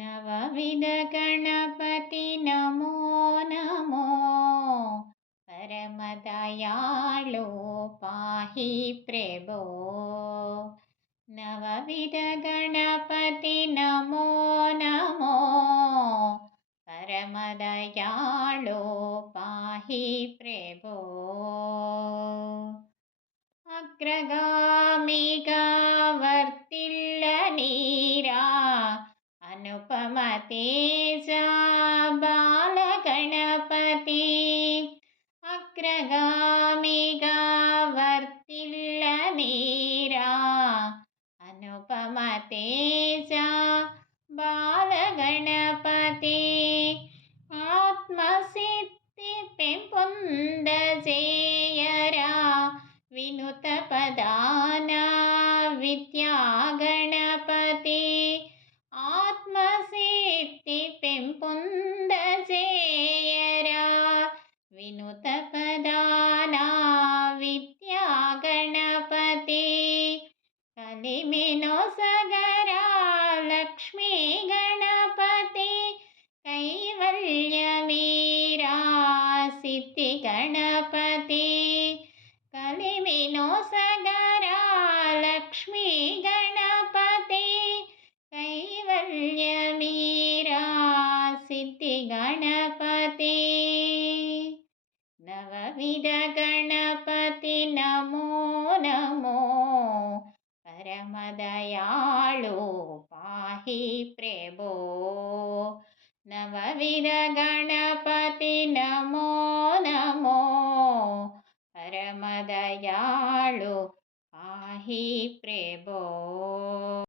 नवविध गणपति नमो नमो। परमदयाळो पाहि प्रभो। नवविध गणपति नमो नमो। परमदयाळो पाहि प्रभो। अग्रगामिगा वर्तिल्लनीरा अनुपमतेजा बालगणपति। अग्रगामिगा वर्तिल्लनीरा अनुपमतेजा बालगणपति। आत्मसिद्धि पेंपొందజేయరా विनुत पदाना विद्या गणपति। आत्मसिद्धि पेंपొందజేయరా विनुत पदाना विद्या गणपति। కలిమినొసగరా लक्ष्मी गणपति। कैवल्यमीरा सिद्धि गणपति। కలిమినొసగరా लक्ष्मी गणपति। कैवल्यमीरा सिद्धि गणपति। नवविध गणपति नमो नमो। परमदयाळो पाहि प्रभो। नवविध गणपति नमो नमो। परमदयाळो पाहि प्रभो।